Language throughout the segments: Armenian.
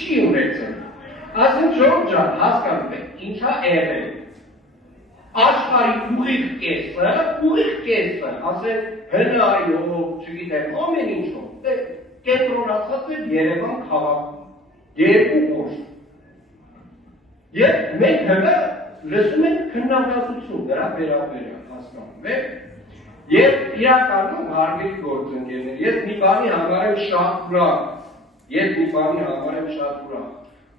չի ունեցել։ Ասենք Ժողովուրդ ջան, հասկանում եք, ինչա եղել։ Աշխարհի ուղիղ կեսը, ասենք հնայով, չգիտեմ, ամեն ինչով, կենտրոնացած է Երևան քաղաքում, երկու օր։ Եվ մենք հենց լսում ենք քննադատություն դրա վերաբերյալ, հասկանում եք։ Եվ իրականում հարգելի գործընկերներ, ես մի բանի համար եմ շատ ուրախ,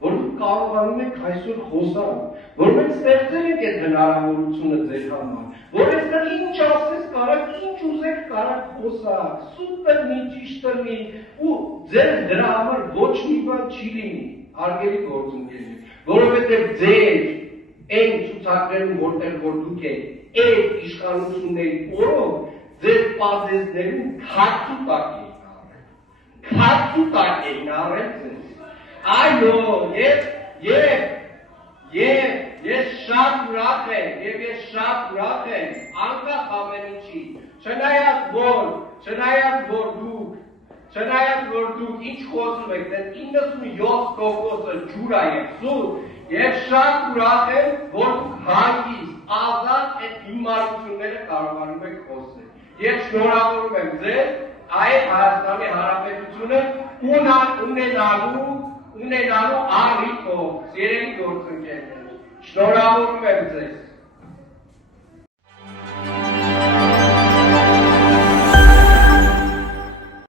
որ դուք կարողանում եք այսօր խոսալ, որ մենք ստեղծել ենք այդ հնարավորությունը ձեր համար, որ այստեղ ինչ ասես կարաք, ինչ ուզեք կարաք խոսակ, սուտ տնի, ճիշտ տնի, ու ձեր դրա համար ոչ մի բան չի լինի, հարգելի գործընկերներ, որովհետև ձեր այն ցուցակներում, որտեղ որ դուք եք, այդ իշխանությունների օրով ձեր պարզեզներում քացու տակ էին արել ձեզ։ Այո, ես շատ ուրախ եմ, անկախ ամեն ինչի, չնայած որ դուք ինչ խոսում եք, 97%-ը ջուր է եւ սուտ, եւ շատ ուրախ եմ, որ դուք հանգիստ, ազատ այդ հիմարությունները կարողանում եք խոսել։ Եվ շնորհավորում եմ ձեզ այդ Հայաստանի Հանրապետությունը ունենալու առիթով, սիրելի գործընկերներ, շնորհավորում եմ ձեզ։